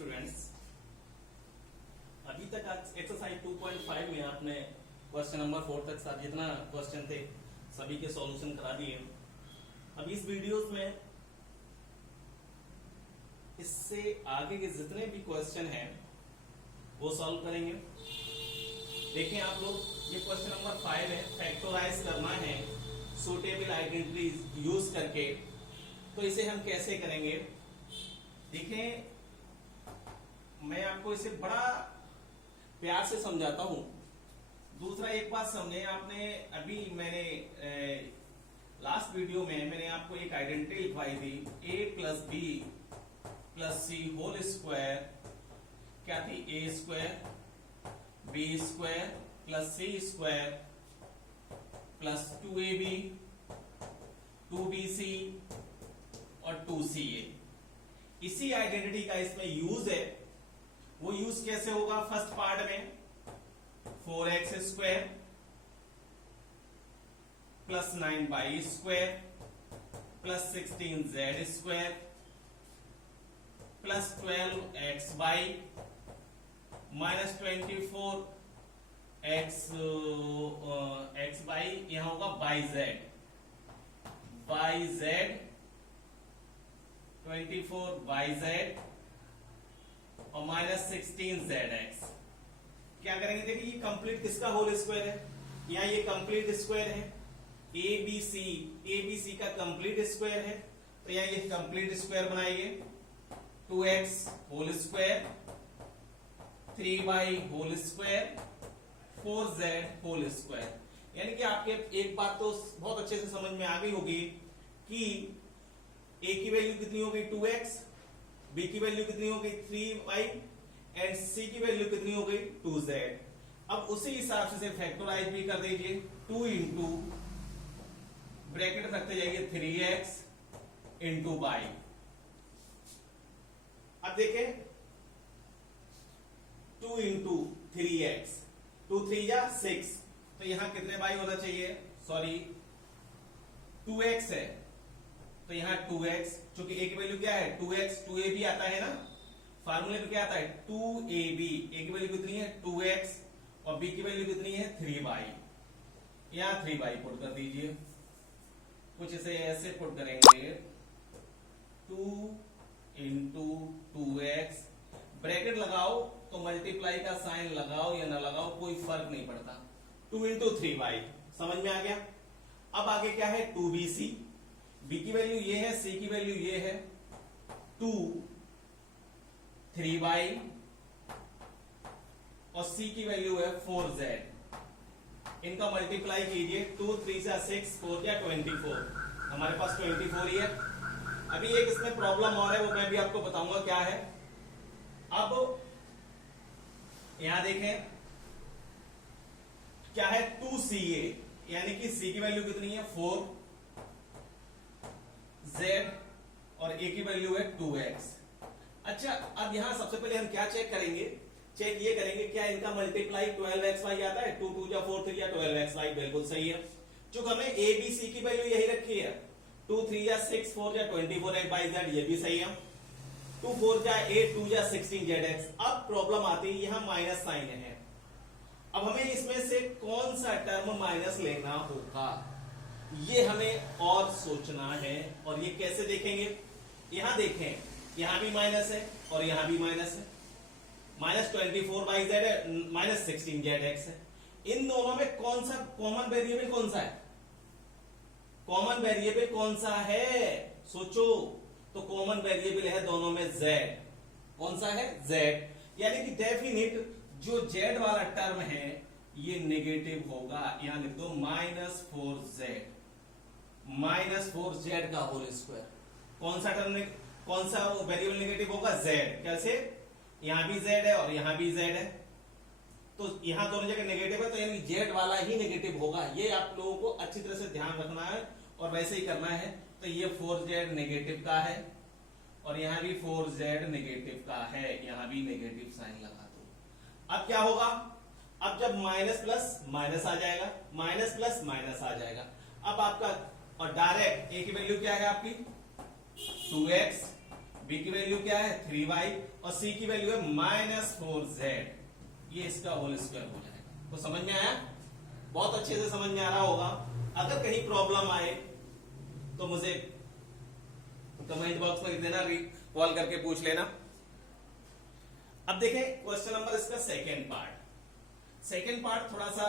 Students, अभी तक आज एक्सरसाइज 2.5 में आपने क्वेश्चन नंबर 4 तक सारे जितना क्वेश्चन थे सभी के सॉल्यूशन करा दिए। अब इस वीडियोस में इससे आगे के जितने भी क्वेश्चन हैं वो सॉल्व करेंगे। देखिए आप लोग, ये क्वेश्चन नंबर 5 है, फैक्टराइज करना है सूटेबल आइडेंटिटीज यूज करके। तो इसे हम कैसे करेंगे, देखें मैं आपको इसे बड़ा प्यार से समझाता हूं। दूसरा एक बात समझे आपने, अभी मैंने लास्ट वीडियो में मैंने आपको एक आइडेंटिटी लिखवाई थी, a plus b plus c whole square क्या थी, a square b square plus c square plus 2ab 2bc और 2ca। इसी आइडेंटिटी का इसमें यूज है। वो यूज कैसे होगा, फर्स्ट पार्ट में 4x square plus 9y square plus 16z square plus 12xy minus 24xy, यहां होगा yz 24yz और माइनस 16zx। क्या करेंगे, देखिए ये कंप्लीट किसका होल स्क्वायर है, यहाँ ये कंप्लीट स्क्वायर है, ABC का कंप्लीट स्क्वायर है, तो यहाँ ये कंप्लीट स्क्वायर बनाइए। 2x whole square 3y whole square 4z whole square. यानी कि आपके एक बात तो बहुत अच्छे से समझ में आ गई होगी कि a की वैल्यू कितनी हो गई 2x, b की वैल्यू कितनी हो गई 3y एंड c की वैल्यू कितनी हो गई 2z। अब उसी हिसाब से फैक्टराइज भी कर दीजिए, 2 इंटू ब्रैकेट रखते जाइए 3x इंटू y। अब देखें 2 इंटू 3x, 2 3 जा 6, तो यहां कितने y होना चाहिए, सॉरी 2x है तो यहां 2x, चूंकि a की वैल्यू क्या है 2x, 2ab आता है ना, फार्मूले में क्या आता है 2ab, a की वैल्यू कितनी है 2x और b की वैल्यू कितनी है 3y। यहां 3y पुट कर दीजिए, कुछ इसे ऐसे पुट करेंगे 2 इंटू 2x, ब्रैकेट लगाओ तो मल्टीप्लाई का साइन लगाओ या ना लगाओ कोई फर्क नहीं पड़ता, 2 इंटू 3y। समझ में आ गया। अब आगे क्या है 2bc, b की वैल्यू ये है, c की वैल्यू ये है 2 3y और c की वैल्यू है 4z। इनका मल्टीप्लाई कीजिए, 2 3 से 6 4 क्या 24, हमारे पास 24 ही है। अभी एक इसमें प्रॉब्लम और है, वो मैं भी आपको बताऊंगा क्या है। अब यहां देखें क्या है 2ca, यानी कि c की वैल्यू कितनी है 4, z और a की वैल्यू है 2x। अच्छा, अब यहां सबसे पहले हम क्या चेक करेंगे, चेक ये करेंगे क्या इनका मल्टीप्लाई 12xy आता है, 2 2 जा 4 3 जा 12xy, बिल्कुल सही है। चूंकि हमने a b c की वैल्यू यही रखी है, 2 3 जा 6 4 जा 24xyz, ये भी सही है। 2 4 जा 8 2 जा 16zx। अब प्रॉब्लम आती है, यहां माइनस साइन है। अब हमें इसमें से कौन सा टर्म माइनस लेना होगा, ये हमें और सोचना है। और ये कैसे देखेंगे, यहां देखें, यहां भी माइनस है और यहां भी माइनस है, माइनस 24yz है माइनस 16zx है। इन दोनों में कौन सा कॉमन वेरिएबल, कौन सा है कॉमन वेरिएबल, कौन सा है सोचो। तो कॉमन वेरिएबल है दोनों में z, कौन सा है z। यानी कि डेफिनिट जो z वाला टर्म है ये नेगेटिव होगा। यहां लिख दो माइनस 4z का होल स्क्वायर। कौन सा टर्म, कौन सा वेरिएबल नेगेटिव होगा, z। कैसे, यहां भी z है और यहां भी z है, तो यहां दोनों जगह नेगेटिव है, तो यानी z वाला ही नेगेटिव होगा। ये आप लोगों को अच्छी तरह से ध्यान रखना है और वैसे ही करना है। तो ये 4z नेगेटिव का है और यहां भी 4z नेगेटिव का है, यहां भी नेगेटिव साइन लगा दो। अब क्या होगा, अब जब माइनस प्लस माइनस आ जाएगा, माइनस प्लस माइनस आ जाएगा। अब आपका और डायरेक्ट a की वैल्यू क्या है आपकी 2x, बी की वैल्यू क्या है 3y और सी की वैल्यू है -4z। ये इसका होल स्क्वायर हो जाएगा। तो समझ में आया? बहुत अच्छे से समझ में आ रहा होगा। अगर कहीं प्रॉब्लम आए तो मुझे कमेंट बॉक्स में लिख देना, कॉल करके पूछ लेना। अब देखें क्वेश्चन नंबर इसका सेकेंड पार्ट। सेकेंड पार्ट थोड़ा सा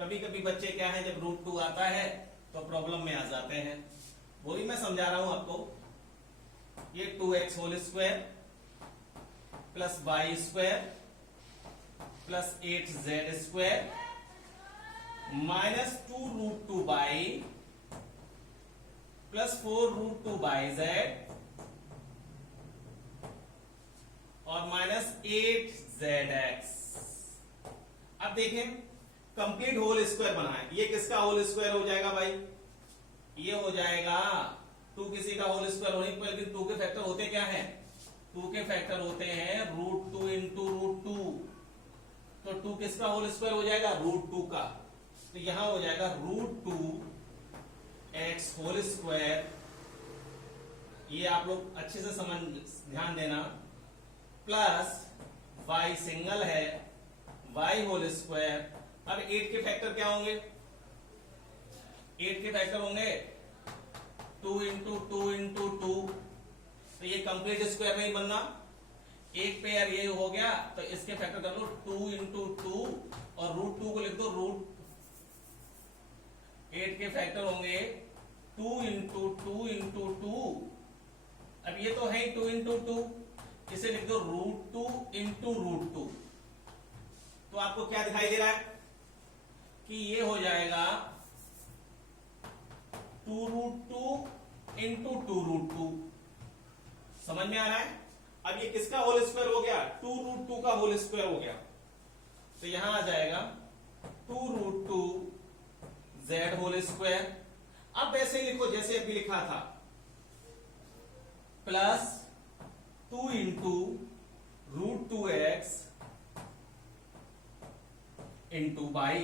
कभी कभी बच्चे क्या है, जब √2 आता है तो प्रॉब्लम में आ जाते हैं। वो भी मैं समझा रहा हूं आपको। ये 2x whole square plus y square plus 8z square -2√2y plus 4√2yz और -8zx। अब देखें कंप्लीट होल स्क्वायर बनाए। ये किसका होल स्क्वायर हो जाएगा भाई? ये हो जाएगा 2 किसी का होल स्क्वायर होने पर, लेकिन 2 के फैक्टर होते क्या हैं? 2 के फैक्टर होते हैं √2 इंटू √2। तो 2 किसका होल स्क्वायर हो जाएगा? √2 का। तो यहां हो जाएगा √2x होल स्क्वायर। ये आप लोग अच्छे से समझ ध्यान देना। प्लस y सिंगल है, y होल स्क्वायर। अब 8 के फैक्टर क्या होंगे? 8 के फैक्टर होंगे 2 इंटू 2 इंटू 2। तो ये कंप्लीट स्क्वायर नहीं बनना। एक पेयर ये हो गया, तो इसके फैक्टर कर लो 2 इंटू 2 और √2 को लिख दो √8 के फैक्टर होंगे 2 इंटू 2 इंटू 2। अब ये तो है 2 इंटू 2, इसे लिख दो √2 इंटू √2। तो आपको क्या दिखाई दे रहा है कि ये हो जाएगा 2√2 इंटू 2√2। समझ में आ रहा है? अब ये किसका होल स्क्वायर हो गया? 2√2 का होल स्क्वायर हो गया। तो यहां आ जाएगा 2√2z होल स्क्वायर। अब वैसे ही लिखो जैसे अभी लिखा था, plus 2 into √2x into y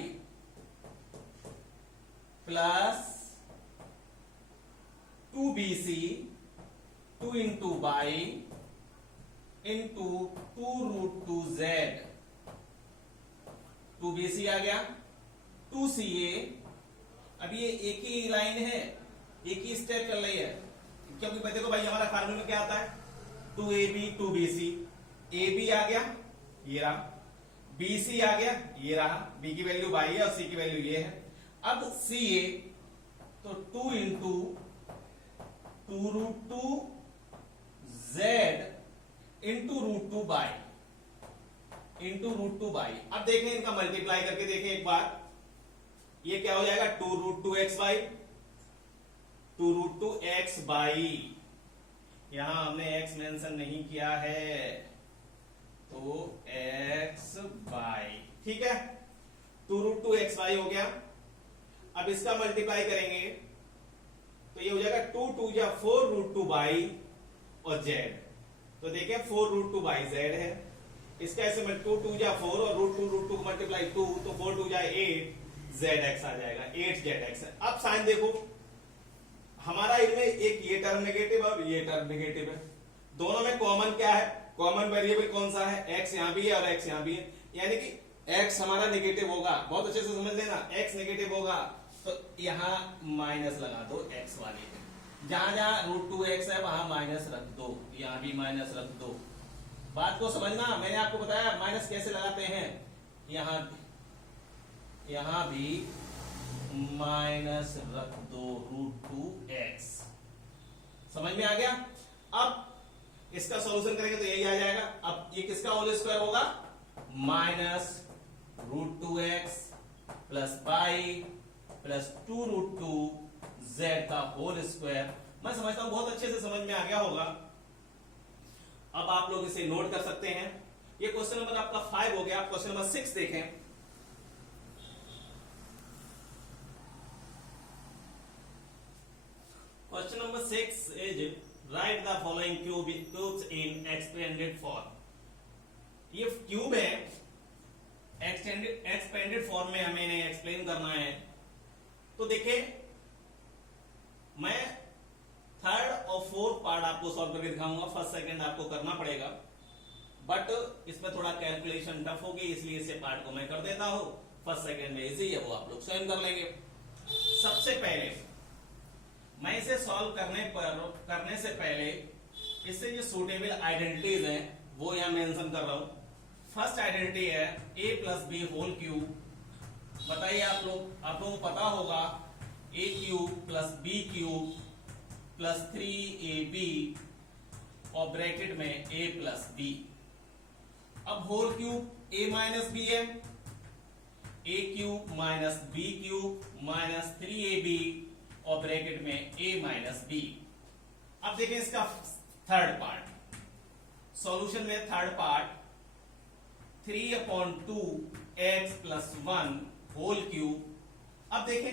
plus 2bc 2 into y into 2√2z। 2bc आ गया, 2ca। अब ये एक ही लाइन है, एक ही स्टेप चल रही है, क्योंकि देखो भाई हमारा फार्मूला में क्या आता है 2ab 2bc। ab आ गया, ये रहा, bc आ गया, ये रहा। b की वैल्यू y है और c की वैल्यू ये है। अब ca तो 2 into 2√2z into √2y into √2y। अब देखें इनका मल्टीप्लाई करके देखें एक बार। ये क्या हो जाएगा 2√2xy 2√2xy। यहां हमने x मेंशन नहीं किया है, तो xy, ठीक है। 2√2xy हो गया। अब इसका मल्टीप्लाई करेंगे तो ये हो जाएगा 2 2 या 4√2y और z। तो देखें 4√2yz है। इसका ऐसे 2 2 या 4 और √2 को मल्टीप्लाई 2, तो 4 2 या 8 zx आ जाएगा, 8zx। अब साइन देखो, हमारा इनमें एक ये टर्म नेगेटिव और ये टर्म नेगेटिव है। दोनों में कॉमन क्या है? कॉमन वेरिएबल कौन सा है? x यहां भी है और x यहां भी है, यानी कि x हमारा नेगेटिव होगा। बहुत अच्छे से समझ लेना, x नेगेटिव होगा तो यहां माइनस लगा दो x वाले में। जहां जहां √2x है वहां माइनस रख दो, यहां भी माइनस रख दो। बात को समझना, मैंने आपको बताया माइनस कैसे लगाते हैं। यहां भी माइनस रख दो √2x। समझ में आ गया? अब इसका सॉल्यूशन करेंगे तो यही आ जाएगा। अब ये किसका होल स्क्वायर होगा? -√2x plus y plus 2√2z का होल स्क्वायर। मैं समझता हूं बहुत अच्छे से समझ में आ गया होगा। अब आप लोग इसे नोट कर सकते हैं। ये क्वेश्चन नंबर आपका 5 हो गया। आप क्वेश्चन नंबर 6 देखें। Question number 6 is right the following cubes in expanded form. ये क्यूब है, एक्सपेंडेड फॉर्म में हमें इन्हें एक्सप्लेन करना है। तो देखिए मैं 3rd और 4th पार्ट आपको सॉल्व करके दिखाऊंगा, फर्स्ट सेकंड आपको करना पड़ेगा, बट इसमें थोड़ा कैलकुलेशन टफ होगी, इसलिए इसे पार्ट को मैं कर देता हूं। फर्स्ट सेकंड में इजी है, वो आप लोग स्वयं कर लेंगे। सबसे पहले मैं इसे सॉल्व करने से पहले इससे जो सूटेबल आइडेंटिटीज हैं वो यहां मेंशन कर रहा हूं। फर्स्ट आइडेंटिटी है a plus b whole cube. बताइए आप लोगों को पता होगा a cube plus b cube plus 3ab और ब्रैकेट में a प्लस बी। अब whole cube a minus b है, a cube minus b cube minus 3ab और ब्रैकेट में a माइनस बी। अब देखें इसका थर्ड पार्ट, सॉल्यूशन में third part 3/2x plus 1 whole cube. अब देखें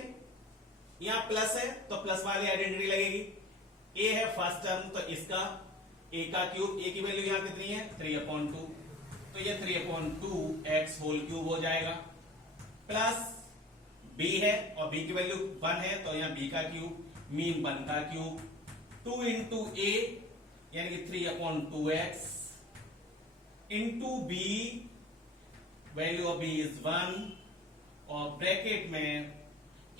यहां प्लस है तो प्लस वाली आइडेंटिटी लगेगी, a है फर्स्ट टर्म तो इसका a का क्यूब, a की वैल्यू यहां कितनी है 3/2, तो ये 3/2x होल क्यूब हो जाएगा, प्लस b है और b की वैल्यू 1 है तो यहां b का क्यूब मीन 1 का क्यूब, 2 इंटू a यानी कि 3/2x into b, value of b is 1 और ब्रैकेट में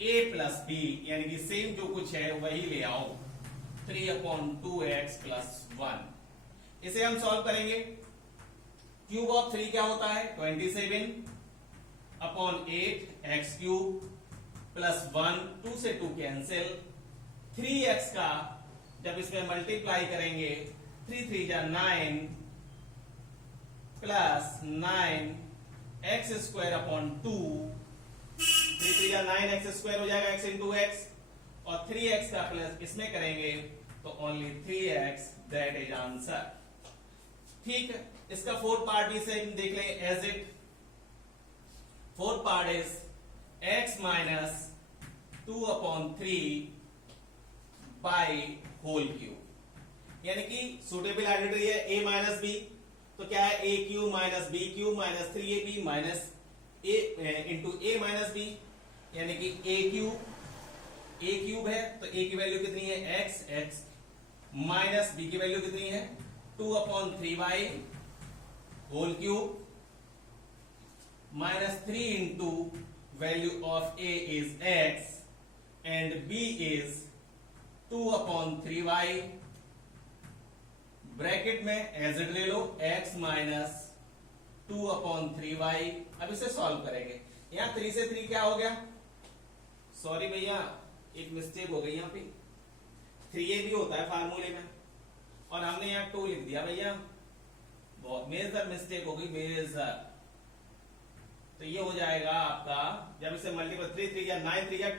a प्लस b यानी कि सेम जो कुछ है वही ले आओ, 3/2x प्लस 1। इसे हम सॉल्व करेंगे। क्यूब ऑफ 3 क्या होता है 27 अपॉन 8 एक्स क्यूब प्लस 1, 2 से 2 कैंसिल, 3x का जब इसमें मल्टीप्लाई करेंगे 3 3 जा 9 प्लस 9 एक्स स्क्वायर अपॉन 2, 3 3 जा 9 एक्स स्क्वायर हो जाएगा x इंटू एक्स, और 3x का प्लस इसमें करेंगे तो only 3x, that is answer. ठीक है, इसका फोर्थ पार्ट भी सेम देख लें as it. Fourth part is x minus 2/3 by whole cube, यानी कि सुटेबल आइडेंटिटी है a माइनस बी, तो क्या है a cube minus b cube minus 3ab minus a into a minus b, यानी कि a क्यूब है तो a की वैल्यू कितनी है x माइनस b की वैल्यू कितनी है 2/3y whole cube minus 3 into value of a is x and b is 2/3y, bracket में एज इट ले लो x माइनस 2/3y। अब इसे सॉल्व करेंगे, यहां 3 से 3 क्या हो गया, सॉरी भैया एक मिस्टेक हो गई, यहां पे 3a भी होता है फार्मूले में और हमने यहां 2 लिख दिया भैया, बहुत मेजर मिस्टेक हो गई, मेजर। तो ये हो जाएगा आपका जब इसे मल्टीपल 3 3 या 9 3 या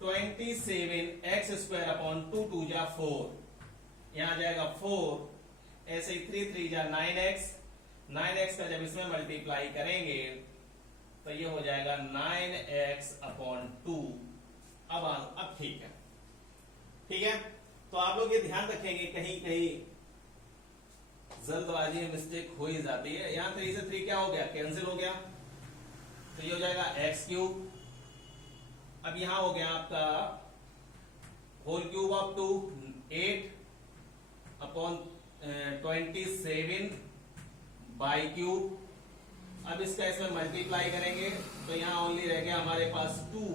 27 एक्स स्क्वायर अपॉन 2 2 जा 4, यहां जाएगा 4, ऐसे ही 3 3 जा 9x का जब इसमें मल्टीप्लाई करेंगे तो ये हो जाएगा 9x अपॉन 2। अब ठीक है, तो आप लोग ये ध्यान रखेंगे कहीं कहीं जल्दबाजी में मिस्टेक हो ही जाती है। यहां 3 से 3 क्या हो गया कैंसिल हो गया, तो ये हो जाएगा एक्स क्यूब। अब यहां हो गया आपका whole cube of 2 8 upon 27 by cube. अब इसका इसमें मल्टीप्लाई करेंगे तो यहां ओनली रह गया हमारे पास 2,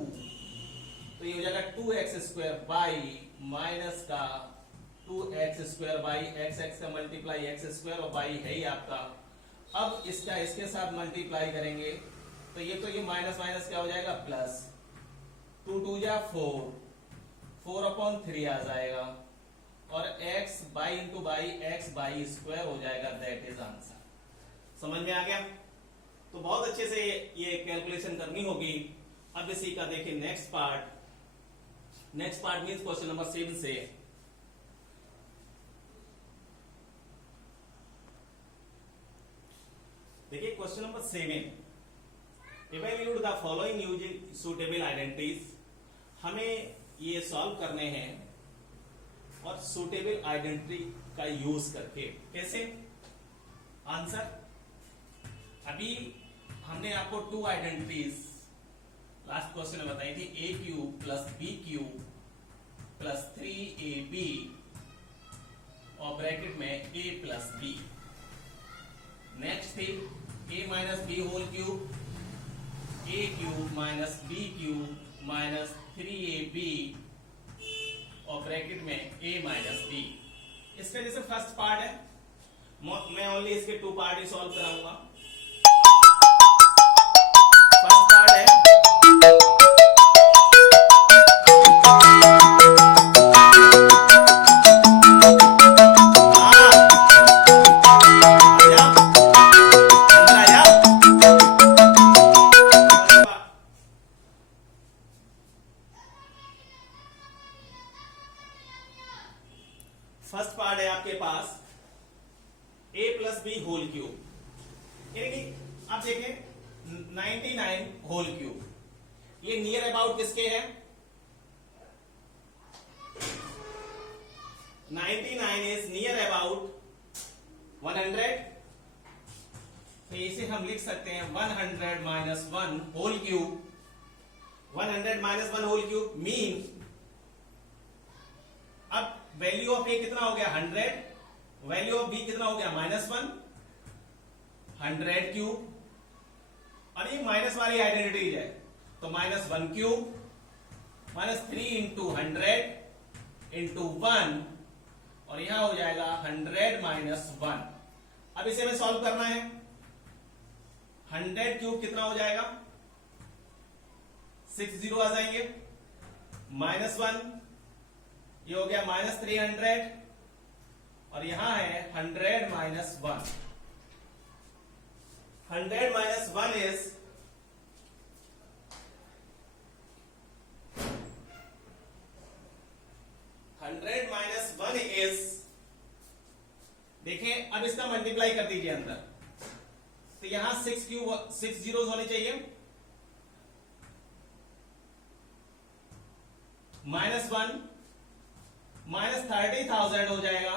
तो ये हो जाएगा 2x स्क्वायर बाई माइनस का 2x स्क्वायर बाई x का मल्टीप्लाई x स्क्वायर और बाई है ही आपका। अब इसका इसके साथ मल्टीप्लाई करेंगे तो ये माइनस माइनस क्या हो जाएगा प्लस, 2 2 जा 4/3 आ जाएगा और x by into by x by square हो जाएगा, दैट इज आंसर। समझ में आ गया? तो बहुत अच्छे से ये कैलकुलेशन करनी होगी। अब इसी का देखिए next part means question number 7 से देखिए question number 7, evaluate the following using suitable identities. हमें ये सॉल्व करने हैं और सुटेबल आइडेंटिटी का यूज करके। कैसे? आंसर अभी हमने आपको 2 आइडेंटिटीज लास्ट क्वेश्चन में बताई थी, a cube plus b cube plus 3 3ab और ब्रैकेट में a प्लस b। नेक्स्ट थी a minus b whole cube, a cube minus b cube minus 3ab और ब्रैकेट में a माइनस b। इसका जैसे फर्स्ट पार्ट है, मैं ओनली इसके 2 पार्ट ही सॉल्व कराऊंगा। फर्स्ट पार्ट है फर्स्ट पार्ट है आपके पास a plus b whole cube, यानी कि आप देखें 99 होल क्यूब, ये नियर अबाउट किसके है? 99 इज नियर अबाउट 100, तो इसे हम लिख सकते हैं 100 minus 1 whole cube. 100 minus 1 whole cube mean, अब वैल्यू ऑफ ए कितना हो गया 100, वैल्यू ऑफ बी कितना हो गया -1, 100 क्यूब, और ये माइनस वाली आइडेंटिटीज है तो -1 क्यूब -3 इंटू 100 इंटू 1, और यहां हो जाएगा 100 माइनस 1। अब इसे हमें सॉल्व करना है। 100 क्यूब कितना हो जाएगा? 6 जीरो आ जाएंगे, -1, ये हो गया -300, और यहां है 100 minus 1। 100 minus 1 is 100 minus 1 is, देखें अब इसका मल्टीप्लाई कर दीजिए अंदर, तो यहां 6 जीरोस होने चाहिए, -1 माइनस 30,000 हो जाएगा,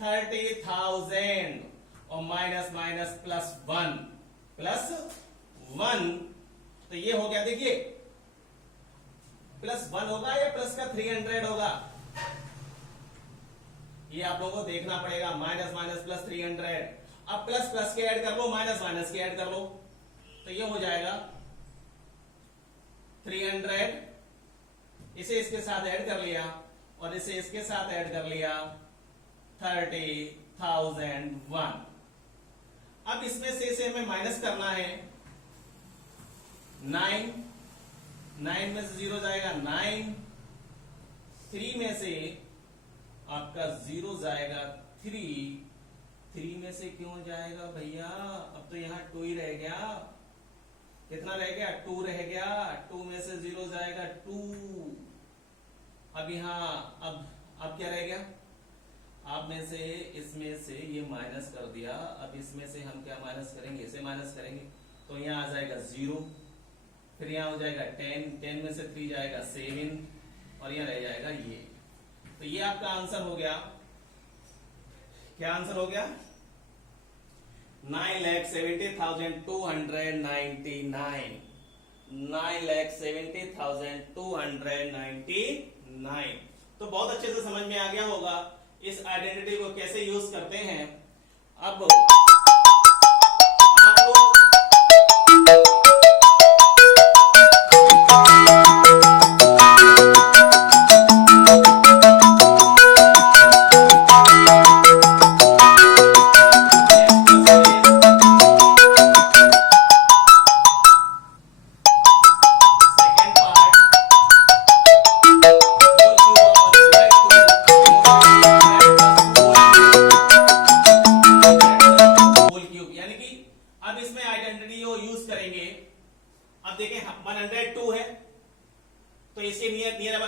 30,000 और माइनस माइनस प्लस 1, तो ये हो गया, देखिए +1 होगा या प्लस का 300 होगा, ये आप लोगों को देखना पड़ेगा। माइनस माइनस प्लस 300, अब प्लस प्लस के ऐड कर लो, माइनस माइनस के ऐड कर लो, तो ये हो जाएगा 300, इसे इसके साथ ऐड कर लिया और इसे इसके साथ ऐड कर लिया, 30,001। अब इसमें से इसे हमें माइनस करना है, 9 में से 0 जाएगा 9, 3 में से आपका 0 जाएगा 3 में से क्यों जाएगा भैया? अब तो यहां 2 ही रह गया, कितना रह गया? 2 रह गया, 2 में से 0 जाएगा 2। अब यहां अब क्या रह गया? आप में से इसमें से ये माइनस कर दिया, अब इसमें से हम क्या माइनस करेंगे? इसे माइनस करेंगे, तो यहां आ जाएगा 0, फिर यहां हो जाएगा 10 में से 3 जाएगा 7, और यहां रह जाएगा ये। तो ये आपका आंसर हो गया। क्या आंसर हो गया? 9,70,299, 9,70,299। तो बहुत अच्छे से समझ में आ गया होगा इस आइडेंटिटी को कैसे यूज करते हैं। अब आप लोग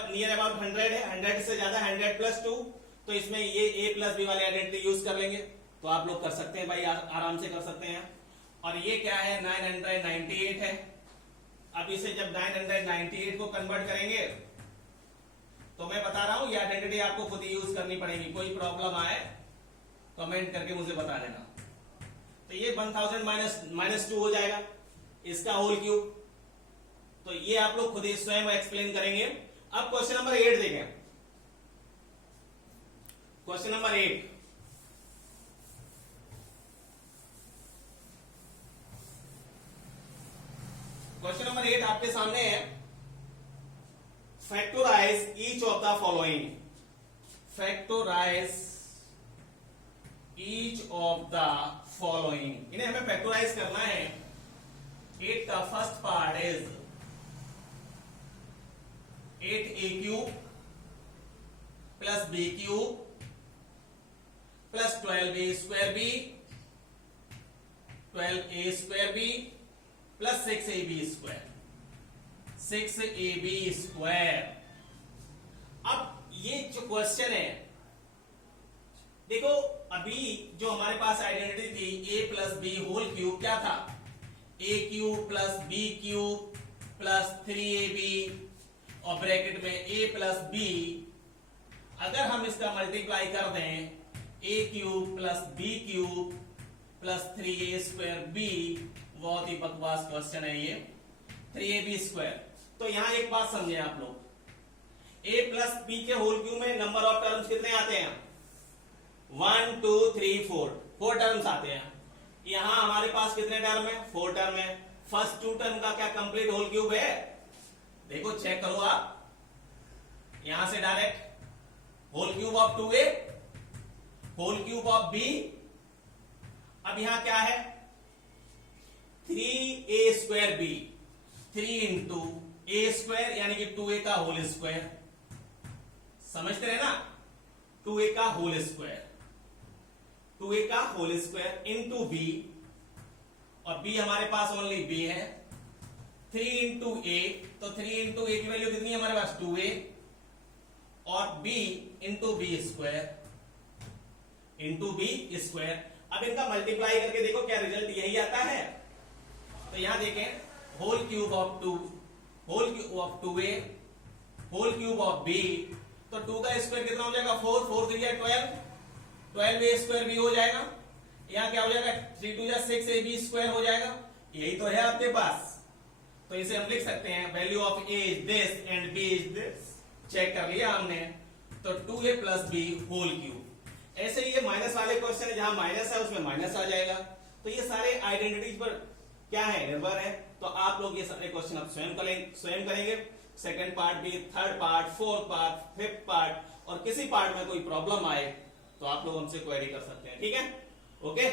नियर अबाउट 100 है, 100 से ज्यादा 100 प्लस 2, तो इसमें ये a प्लस बी वाली आइडेंटिटी यूज कर लेंगे। तो आप लोग कर सकते हैं भाई, आराम से कर सकते हैं। और ये क्या है? 998 है। अब इसे जब 998 को कन्वर्ट करेंगे तो मैं बता रहा हूं ये आइडेंटिटी आपको खुद ही यूज करनी पड़ेगी। कोई प्रॉब्लम आए कमेंट करके मुझे बता देना। तो ये 1000 माइनस 2 हो जाएगा, इसका होल क्यूब। तो ये आप लोग खुद ही स्वयं एक्सप्लेन करेंगे। अब क्वेश्चन नंबर 8 देखें। क्वेश्चन नंबर 8, क्वेश्चन नंबर 8 आपके सामने है। Factorise each of the following, factorise each of the following, इन्हें हमें फैक्टोराइज करना है। 8 का first part is 8a cube plus b cube plus 12a square b, 12a square b plus 6ab square, 6ab square. अब ये जो question है, देखो अभी जो हमारे पास आइडेंटिटी थी a plus b whole cube क्या था, a cube plus b cube plus 3ab और ब्रैकेट में a प्लस b। अगर हम इसका मल्टीप्लाई कर दें a cube plus b cube plus 3a square b, बहुत ही बकवास क्वेश्चन है ये, 3ab स्क्वायर। तो यहां एक बात समझे आप लोग, a प्लस b के होल क्यूब में नंबर ऑफ टर्म्स कितने आते हैं, 1 2 3 4, 4 टर्म्स आते हैं। यहां हमारे पास कितने टर्म है, 4 टर्म है। फर्स्ट 2 टर्म का क्या कंप्लीट होल क्यूब है, देखो चेक करो आप, यहां से direct whole cube of 2a, whole cube of b। अब यहां क्या है, 3a square b, 3 into a square यानी कि 2a का होल स्क्वायर, समझते रहे ना, 2a का होल स्क्वायर, 2a का होल स्क्वायर इंटू b, और b हमारे पास ओनली b है, 3 इंटू a, तो 3 इंटू a की वैल्यू कितनी है हमारे पास 2a, और b into b square, into b square. अब इनका मल्टीप्लाई करके देखो क्या रिजल्ट यही आता है। तो यहां देखें, whole cube of 2, whole cube of 2a, whole cube of b, तो 2 का स्क्वायर कितना हो जाएगा 4, 4 3 12, 12a स्क्वायर भी हो जाएगा। यहां क्या हो जाएगा 3 2 6ab स्क्वायर हो जाएगा। यही तो है आपके पास, तो इसे हम लिख सकते हैं value of a is this and b is this. Check कर लिया हमने, तो 2a plus b whole cube. ऐसे ही ये माइनस वाले क्वेश्चन है, जहां माइनस है उसमें माइनस आ जाएगा। तो ये सारे आइडेंटिटीज पर क्या है, निर्भर है। तो आप लोग ये सारे क्वेश्चन आप स्वयं करेंगे, सेकंड पार्ट भी, third part, fourth part, fifth part, और किसी पार्ट में कोई प्रॉब्लम आए तो आप लोग हमसे क्वेरी कर सकते हैं, ठीक है, ओके।